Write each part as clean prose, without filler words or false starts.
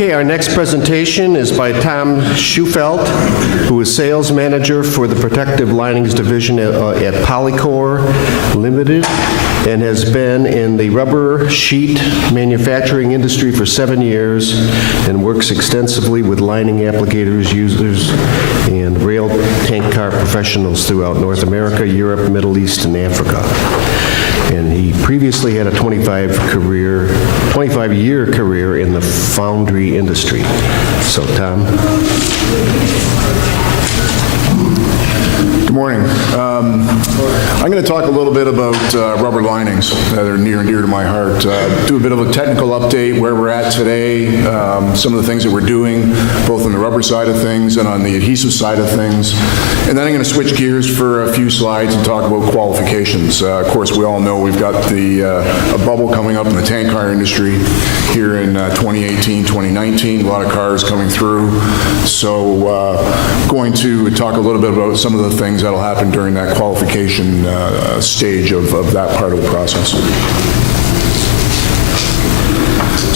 Okay, our next presentation is by Tom Shewfelt, who is Sales Manager for the Protective Linings Division at Polycor Limited and has been in the rubber sheet manufacturing industry for 7 years and works extensively with lining applicators, users, and rail tank car professionals throughout North America, Europe, Middle East, and Africa. And he previously had a 25-year career in the foundry industry. So, Tom. Good morning. I'm going to talk a little bit about rubber linings that are near and dear to my heart. Do a bit of a technical update, where we're at today, some of the things that we're doing, both on the rubber side of things and on the adhesive side of things. And then I'm going to switch gears for a few slides and talk about qualifications. Of course, we all know we've got a bubble coming up in the tank car industry here in 2018, 2019. A lot of cars coming through. So going to talk a little bit about some of the things that'll happen during that qualification stage of that part of the process.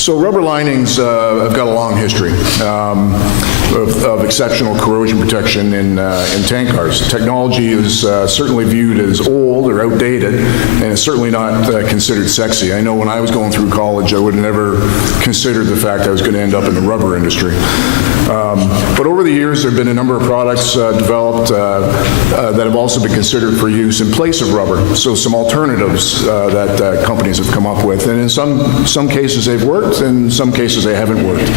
So rubber linings have got a long history of exceptional corrosion protection in tank cars. Technology is certainly viewed as old or outdated, and it's certainly not considered sexy. I know when I was going through college, I would have never considered the fact I was going to end up in the rubber industry. But over the years, there have been a number of products developed that have also been considered for use in place of rubber. So some alternatives that companies have come up with. And in some cases they've worked, and in some cases they haven't worked.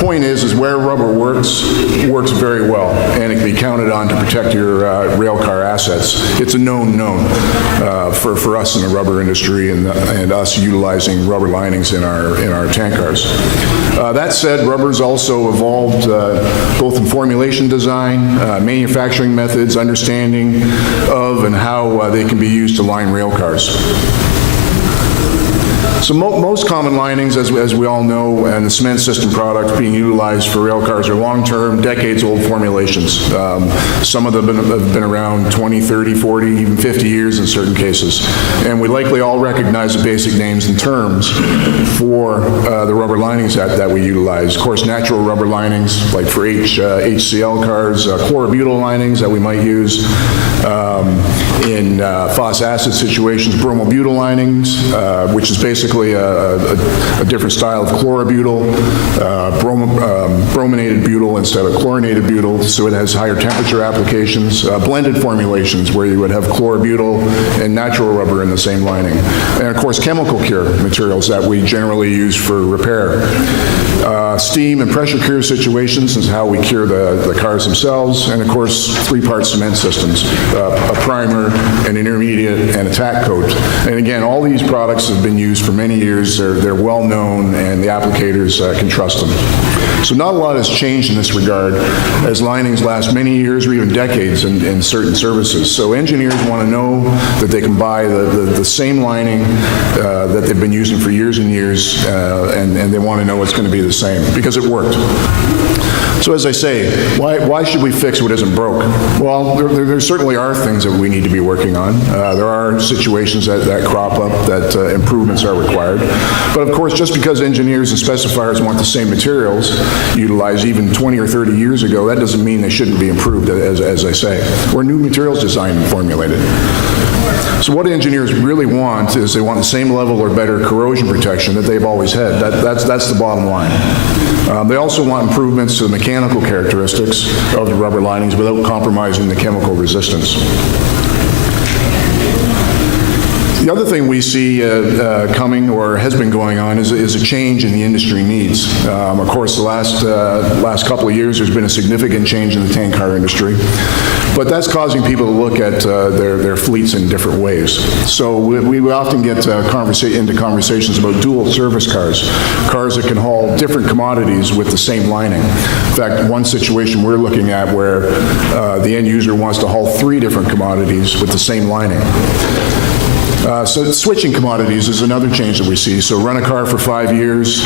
Point is where rubber works very well, and it can be counted on to protect your rail car assets. It's a known for us in the rubber industry and us utilizing rubber linings in our tank cars. That said, rubber's also evolved both in formulation design, manufacturing methods, understanding of and how they can be used to line rail cars. So most common linings, as we all know, and the cement system products being utilized for rail cars are long-term, decades-old formulations. Some of them have been around 20, 30, 40, even 50 years in certain cases. And we likely all recognize the basic names and terms for the rubber linings that we utilize. Of course, natural rubber linings, like for HCl cars, chlorobutyl linings that we might use in phos acid situations, bromobutyl linings, which is basically a different style of chlorobutyl, brominated butyl instead of chlorinated butyl, so it has higher temperature applications, blended formulations where you would have chlorobutyl and natural rubber in the same lining. And of course, chemical cure materials that we generally use for repair. Steam and pressure cure situations is how we cure the cars themselves, and of course, three-part cement systems, a primer, an intermediate, and a tack coat. And again, all these products have been used for many years. They're well known, and the applicators can trust them. So not a lot has changed in this regard, as linings last many years or even decades in certain services. So engineers want to know that they can buy the same lining that they've been using for years and years, and they want to know it's going to be the same, because it worked. So as I say, why should we fix what isn't broke? Well, there certainly are things that we need to be working on. There are situations that crop up that improvements are required. But of course, just because engineers and specifiers want the same materials utilized even 20 or 30 years ago, that doesn't mean they shouldn't be improved, as I say, or new materials designed and formulated. So what engineers really want is they want the same level or better corrosion protection that they've always had. That's the bottom line. They also want improvements to the mechanical characteristics of the rubber linings without compromising the chemical resistance. The other thing we see coming, or has been going on, is a change in the industry needs. Of course, the last couple of years, there's been a significant change in the tank car industry, but that's causing people to look at their fleets in different ways. So we often get into conversations about dual service cars that can haul different commodities with the same lining. In fact, one situation we're looking at where the end user wants to haul 3 different commodities with the same lining. So switching commodities is another change that we see. So run a car for 5 years,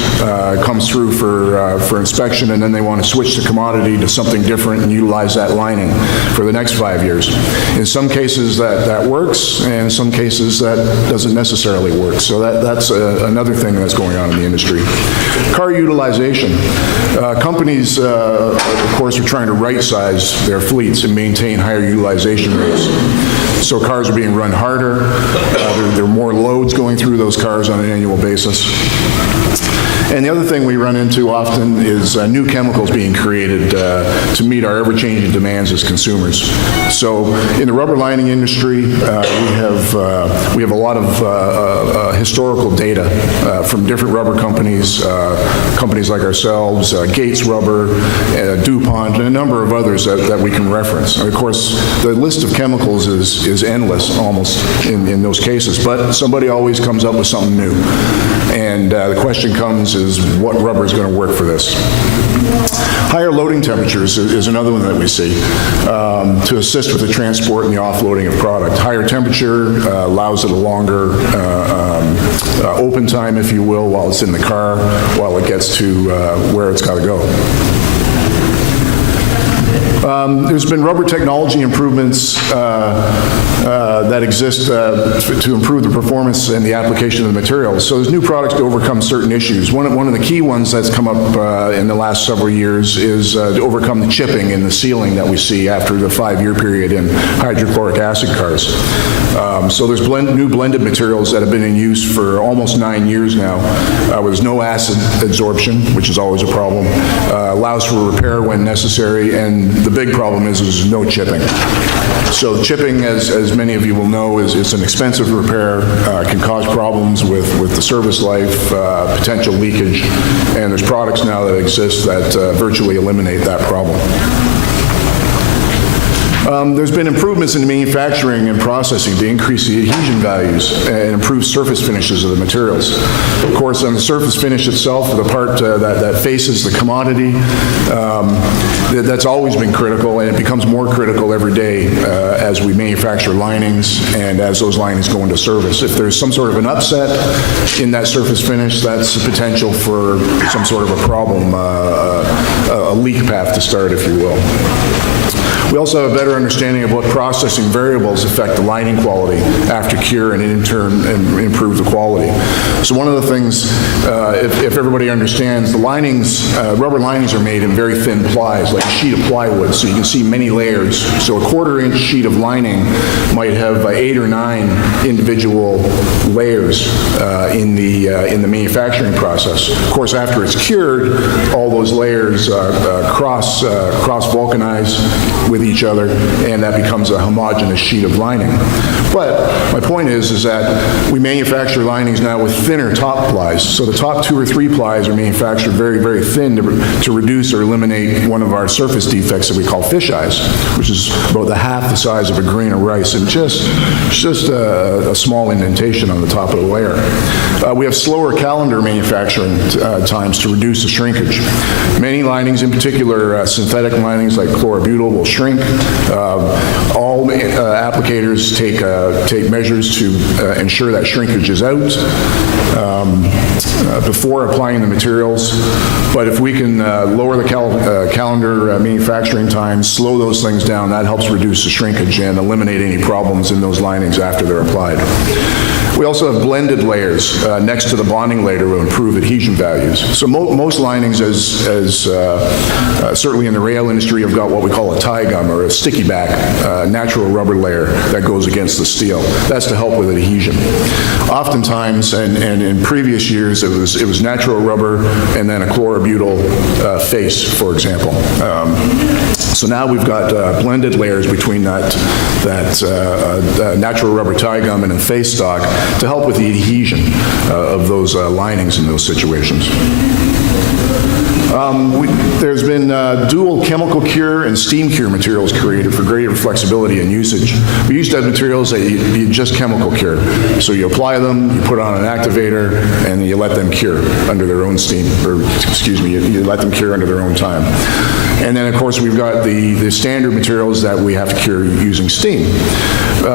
comes through for inspection, and then they want to switch the commodity to something different and utilize that lining for the next 5 years. In some cases that works, and in some cases that doesn't necessarily work. So that's another thing that's going on in the industry. Car utilization. Companies, of course, are trying to right-size their fleets and maintain higher utilization rates. So cars are being run harder. There are more loads going through those cars on an annual basis. And the other thing we run into often is new chemicals being created to meet our ever-changing demands as consumers. So in the rubber lining industry, we have a lot of historical data from different rubber companies, companies like ourselves, Gates Rubber, DuPont, and a number of others that we can reference. And of course, the list of chemicals is endless almost in those cases, but somebody always comes up with something new. And the question comes is what rubber is going to work for this? Higher loading temperatures is another one that we see to assist with the transport and the offloading of product. Higher temperature allows it a longer open time, if you will, while it's in the car, while it gets to where it's got to go. There's been rubber technology improvements that exist to improve the performance and the application of the materials. So there's new products to overcome certain issues. One of the key ones that's come up in the last several years is to overcome the chipping in the sealing that we see after the 5-year period in hydrochloric acid cars. So there's new blended materials that have been in use for almost 9 years now. There's no acid absorption, which is always a problem. Allows for repair when necessary, and the big problem is there's no chipping. So chipping, as many of you will know, is an expensive repair, can cause problems with the service life, potential leakage, and there's products now that exist that virtually eliminate that problem. There's been improvements in manufacturing and processing to increase the adhesion values and improve surface finishes of the materials. Of course, on the surface finish itself, the part that faces the commodity, that's always been critical, and it becomes more critical every day as we manufacture linings and as those linings go into service. If there's some sort of an upset in that surface finish, that's the potential for some sort of a problem, a leak path to start, if you will. We also have a better understanding of what processing variables affect the lining quality after cure and in turn improve the quality. So one of the things, if everybody understands, the linings, rubber linings are made in very thin plies, like a sheet of plywood, so you can see many layers. So a 1/4-inch sheet of lining might have 8 or 9 individual layers in the manufacturing process. Of course, after it's cured, all those layers cross-vulcanize with each other, and that becomes a homogeneous sheet of lining. But my point is that we manufacture linings now with thinner top plies. So the top 2 or 3 plies are manufactured very, very thin to reduce or eliminate one of our surface defects that we call fish eyes, which is about half the size of a grain of rice, and just a small indentation on the top of the layer. We have slower calendar manufacturing times to reduce the shrinkage. Many linings, in particular synthetic linings like chlorobutyl, will shrink. All applicators take measures to ensure that shrinkage is out before applying the materials. But if we can lower the calendar manufacturing time, slow those things down, that helps reduce the shrinkage and eliminate any problems in those linings after they're applied. We also have blended layers next to the bonding layer to improve adhesion values. So most linings, certainly in the rail industry, have got what we call a tie gum or a sticky back natural rubber layer that goes against the steel. That's to help with adhesion. Oftentimes, and in previous years, it was natural rubber and then a chlorobutyl face, for example. So now we've got blended layers between that natural rubber tie gum and a face stock to help with the adhesion of those linings in those situations. There's been dual chemical cure and steam cure materials created for greater flexibility and usage. We used to have materials that you just chemical cure. So you apply them, you put on an activator, and you let them cure under their own steam, or excuse me, you let them cure under their own time. And then, of course, we've got the standard materials that we have to cure using steam.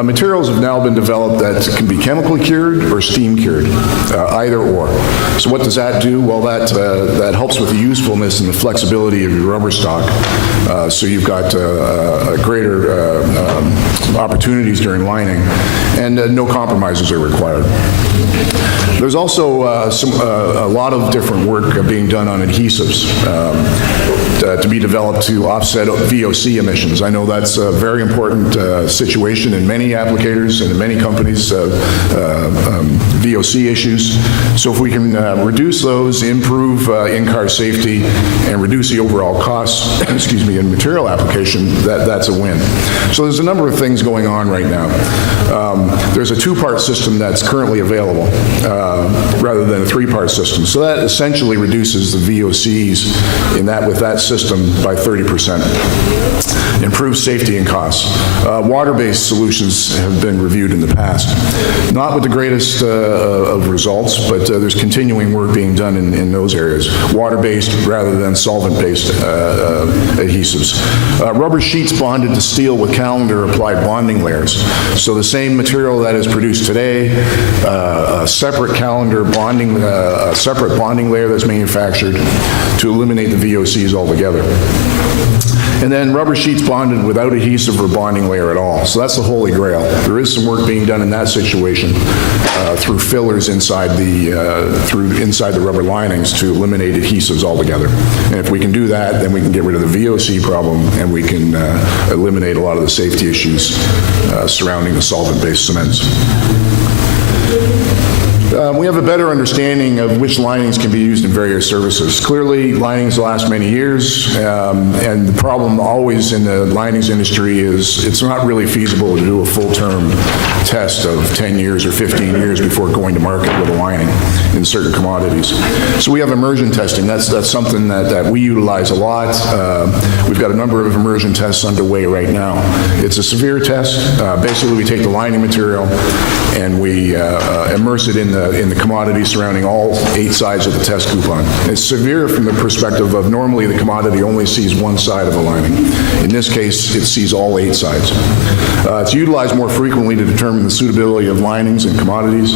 Materials have now been developed that can be chemically cured or steam cured, either or. So what does that do? Well, that helps with the usefulness and the flexibility of your rubber stock. So you've got greater opportunities during lining, and no compromises are required. There's also a lot of different work being done on adhesives to be developed to offset VOC emissions. I know that's a very important situation in many applicators and in many companies, VOC issues. So if we can reduce those, improve in-car safety, and reduce the overall costs, excuse me, in material application, that's a win. So there's a number of things going on right now. There's a two-part system that's currently available rather than a three-part system. So that essentially reduces the VOCs with that system by 30%. Improves safety and costs. Water-based solutions have been reviewed in the past. Not with the greatest of results, but there's continuing work being done in those areas. Water-based rather than solvent-based adhesives. Rubber sheets bonded to steel with calendar-applied bonding layers. So the same material that is produced today, a separate bonding layer that's manufactured to eliminate the VOCs altogether. And then rubber sheets bonded without adhesive or bonding layer at all. So that's the holy grail. There is some work being done in that situation through fillers inside the rubber linings to eliminate adhesives altogether. And if we can do that, then we can get rid of the VOC problem, and we can eliminate a lot of the safety issues surrounding the solvent-based cements. We have a better understanding of which linings can be used in various services. Clearly, linings last many years, and the problem always in the linings industry is it's not really feasible to do a full-term test of 10 years or 15 years before going to market with a lining in certain commodities. So we have immersion testing. That's something that we utilize a lot. We've got a number of immersion tests underway right now. It's a severe test. Basically, we take the lining material and we immerse it in the commodity surrounding all 8 sides of the test coupon. It's severe from the perspective of normally the commodity only sees one side of a lining. In this case, it sees all 8 sides. It's utilized more frequently to determine the suitability of linings and commodities.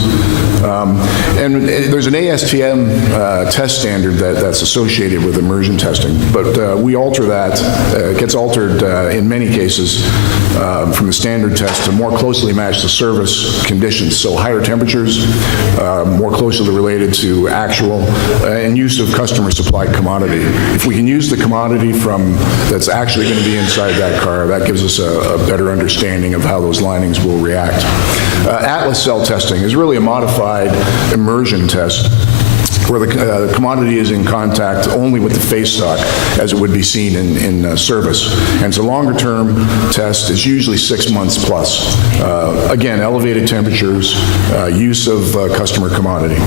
And there's an ASTM test standard that's associated with immersion testing, but we alter that. It gets altered in many cases from the standard test to more closely match the service conditions, so higher temperatures, more closely related to actual, and use of customer-supplied commodity. If we can use the commodity that's actually going to be inside that car, that gives us a better understanding of how those linings will react. Atlas cell testing is really a modified immersion test where the commodity is in contact only with the face stock as it would be seen in service. And it's a longer-term test. It's usually 6 months plus. Again, elevated temperatures, use of customer commodity.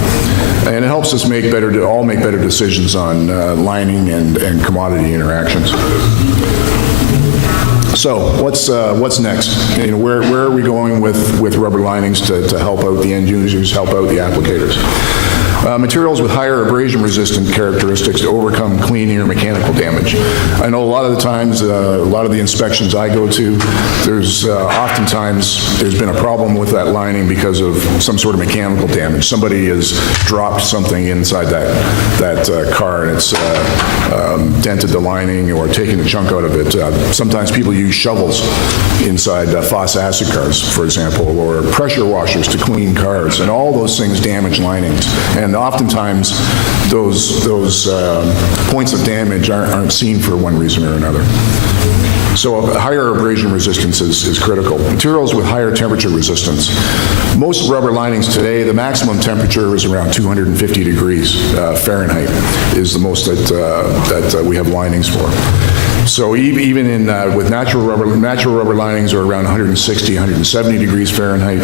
And it helps us make better decisions on lining and commodity interactions. So what's next? Where are we going with rubber linings to help out the end users, help out the applicators? Materials with higher abrasion-resistant characteristics to overcome clean air mechanical damage. I know a lot of the times, a lot of the inspections I go to, oftentimes there's been a problem with that lining because of some sort of mechanical damage. Somebody has dropped something inside that car and it's dented the lining or taken a chunk out of it. Sometimes people use shovels inside phos acid cars, for example, or pressure washers to clean cars, and all those things damage linings. And oftentimes, those points of damage aren't seen for one reason or another. So higher abrasion resistance is critical. Materials with higher temperature resistance. Most rubber linings today, the maximum temperature is around 250 degrees Fahrenheit is the most that we have linings for. So even with natural rubber linings are around 160, 170 degrees Fahrenheit,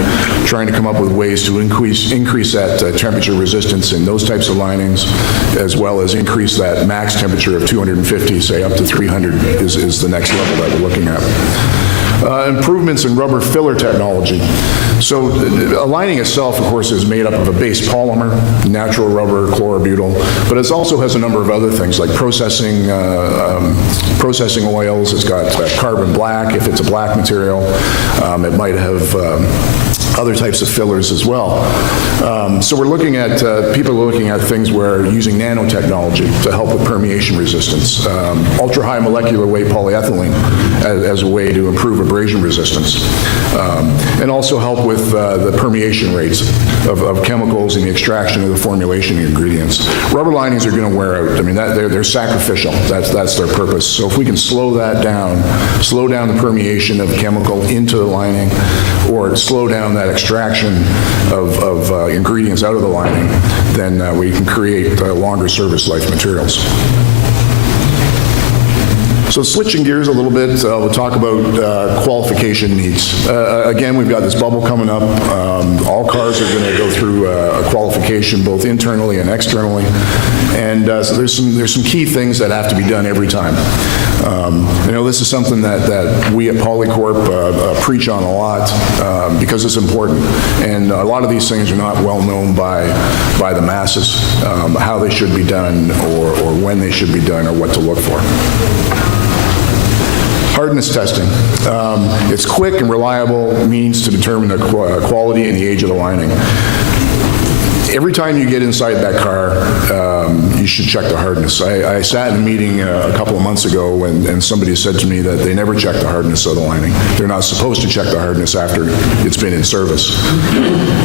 trying to come up with ways to increase that temperature resistance in those types of linings, as well as increase that max temperature of 250, say up to 300 is the next level that we're looking at. Improvements in rubber filler technology. So a lining itself, of course, is made up of a base polymer, natural rubber, chlorobutyl, but it also has a number of other things like processing oils. It's got carbon black if it's a black material. It might have other types of fillers as well. So we're looking at, people are looking at things where using nanotechnology to help with permeation resistance, ultra-high molecular weight polyethylene as a way to improve abrasion resistance, and also help with the permeation rates of chemicals and the extraction of the formulation ingredients. Rubber linings are going to wear out. I mean, they're sacrificial. That's their purpose. So if we can slow down the permeation of chemical into the lining, or slow down that extraction of ingredients out of the lining, then we can create longer service life materials. So switching gears a little bit, we'll talk about qualification needs. Again, we've got this bubble coming up. All cars are going to go through a qualification both internally and externally. And so there's some key things that have to be done every time. This is something that we at Polycorp preach on a lot because it's important. And a lot of these things are not well known by the masses, how they should be done or when they should be done or what to look for. Hardness testing. It's quick and reliable means to determine the quality and the age of the lining. Every time you get inside that car, you should check the hardness. I sat in a meeting a couple of months ago and somebody said to me that they never check the hardness of the lining. They're not supposed to check the hardness after it's been in service,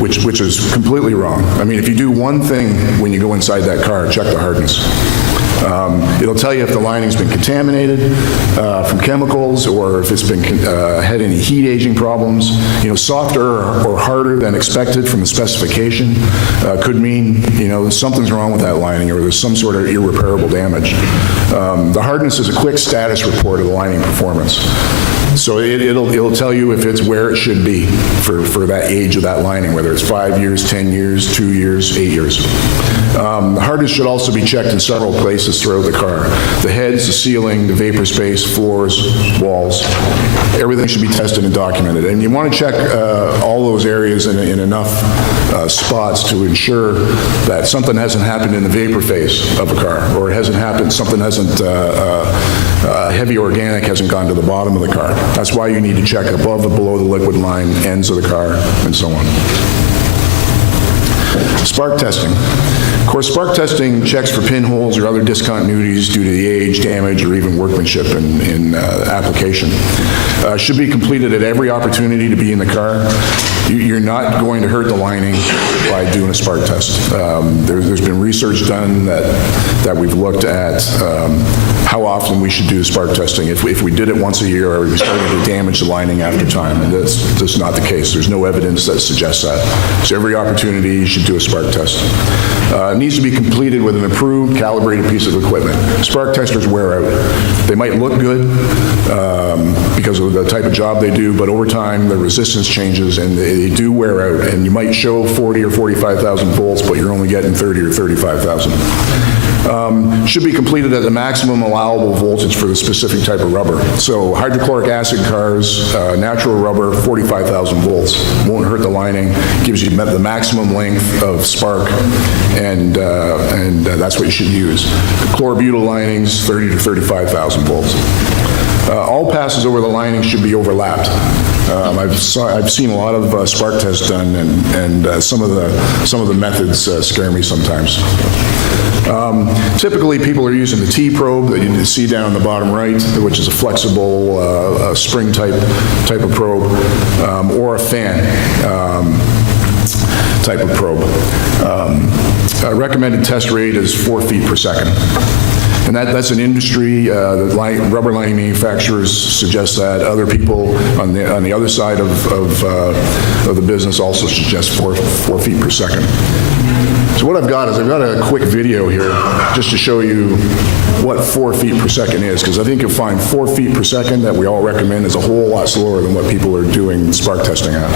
which is completely wrong. I mean, if you do one thing when you go inside that car, check the hardness. It'll tell you if the lining's been contaminated from chemicals or if it's been had any heat aging problems. Softer or harder than expected from the specification could mean something's wrong with that lining or there's some sort of irreparable damage. The hardness is a quick status report of the lining performance. So it'll tell you if it's where it should be for that age of that lining, whether it's 5 years, 10 years, 2 years, 8 years. The hardness should also be checked in several places throughout the car. The heads, the ceiling, the vapor space, floors, walls. Everything should be tested and documented. And you want to check all those areas in enough spots to ensure that something hasn't happened in the vapor phase of a car, or it hasn't happened, something hasn't, heavy organic hasn't gone to the bottom of the car. That's why you need to check above and below the liquid line, ends of the car, and so on. Spark testing. Of course, spark testing checks for pinholes or other discontinuities due to the age, damage, or even workmanship in application. Should be completed at every opportunity to be in the car. You're not going to hurt the lining by doing a spark test. There's been research done that we've looked at how often we should do spark testing. If we did it once a year, are we starting to damage the lining after time? And that's just not the case. There's no evidence that suggests that. So every opportunity you should do a spark test. It needs to be completed with an approved, calibrated piece of equipment. Spark testers wear out. They might look good because of the type of job they do, but over time the resistance changes and they do wear out. And you might show 40 or 45,000 volts, but you're only getting 30 or 35,000. Should be completed at the maximum allowable voltage for the specific type of rubber. So hydrochloric acid cars, natural rubber, 45,000 volts. Won't hurt the lining, gives you the maximum length of spark, and that's what you should use. Chlorobutyl linings, 30 to 35,000 volts. All passes over the lining should be overlapped. I've seen a lot of spark tests done, and some of the methods scare me sometimes. Typically, people are using the T-probe that you see down in the bottom right, which is a flexible spring type of probe, or a fan type of probe. Recommended test rate is 4 feet per second. And that's an industry. The rubber lining manufacturers suggest that. Other people on the other side of the business also suggest 4 feet per second. So what I've got is a quick video here just to show you what 4 feet per second is, because I think you'll find 4 feet per second that we all recommend is a whole lot slower than what people are doing spark testing at.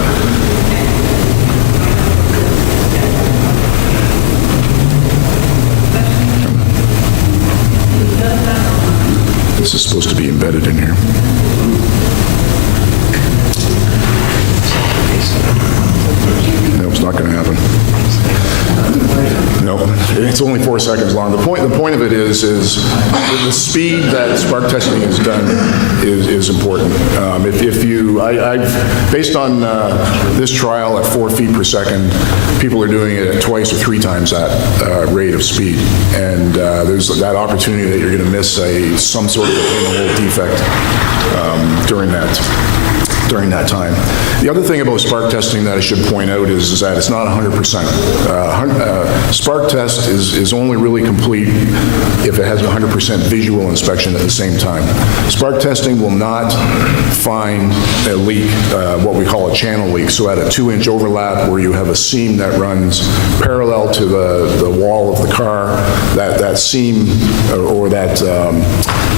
This is supposed to be embedded in here. It's only 4 seconds long. The point of it is the speed that spark testing is done is important. Based on this trial at 4 feet per second, people are doing it at twice or 3 times that rate of speed, and there's that opportunity that you're going to miss some sort of a pinhole defect during that time. The other thing about spark testing that I should point out is that it's not 100%. Spark test is only really complete if it has 100% visual inspection at the same time. Spark testing will not find a leak, what we call a channel leak. So at a 2-inch overlap where you have a seam that runs parallel to the wall of the car, that seam or that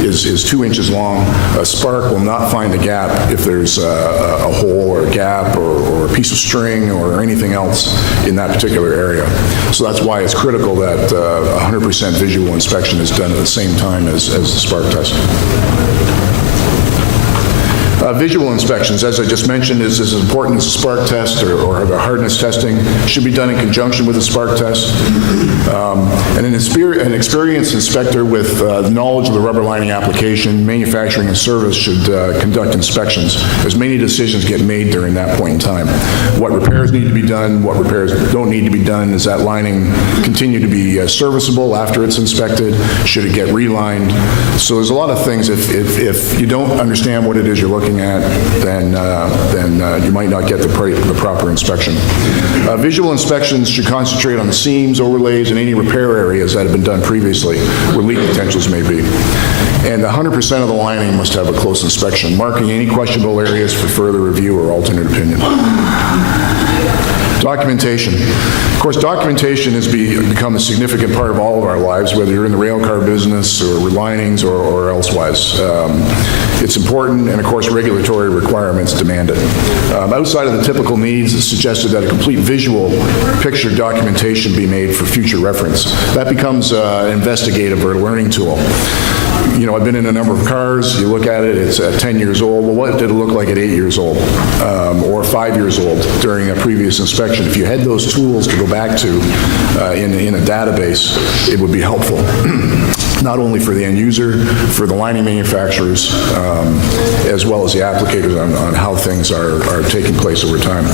is 2 inches long, a spark will not find a gap if there's a hole or a gap or a piece of string or anything else in that particular area. So that's why it's critical that 100% visual inspection is done at the same time as the spark test. Visual inspections, as I just mentioned, is as important as the spark test or the hardness testing. Should be done in conjunction with the spark test. And an experienced inspector with knowledge of the rubber lining application, manufacturing, and service should conduct inspections, as many decisions get made during that point in time. What repairs need to be done, what repairs don't need to be done, does that lining continue to be serviceable after it's inspected, should it get relined? So there's a lot of things. If you don't understand what it is you're looking at, then you might not get the proper inspection. Visual inspections should concentrate on the seams, overlays, and any repair areas that have been done previously where leak potentials may be. And 100% of the lining must have a close inspection, marking any questionable areas for further review or alternate opinion. Documentation. Of course, documentation has become a significant part of all of our lives, whether you're in the railcar business or linings or elsewise. It's important, and of course, regulatory requirements demand it. Outside of the typical needs, it's suggested that a complete visual picture documentation be made for future reference. That becomes an investigative or learning tool. You know, I've been in a number of cars, you look at it, it's 10 years old. Well, what did it look like at 8 years old or 5 years old during a previous inspection? If you had those tools to go back to in a database, it would be helpful. Not only for the end user, for the lining manufacturers, as well as the applicators on how things are taking place over time.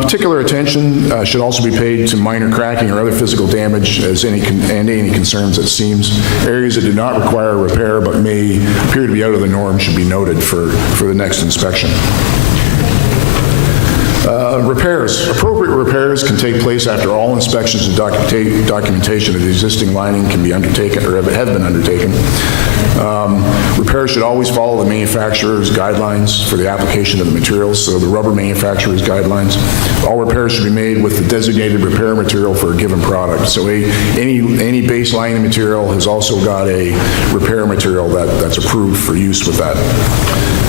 Particular attention should also be paid to minor cracking or other physical damage and any concerns at seams. Areas that do not require repair but may appear to be out of the norm should be noted for the next inspection. Repairs. Appropriate repairs can take place after all inspections and documentation of the existing lining can be undertaken or have been undertaken. Repairs should always follow the manufacturer's guidelines for the application of the materials, so the rubber manufacturer's guidelines. All repairs should be made with the designated repair material for a given product. So any base lining material has also got a repair material that's approved for use with that.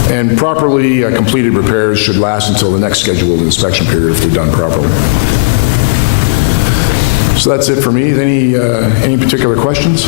And properly completed repairs should last until the next scheduled inspection period if they're done properly. So that's it for me. Any particular questions?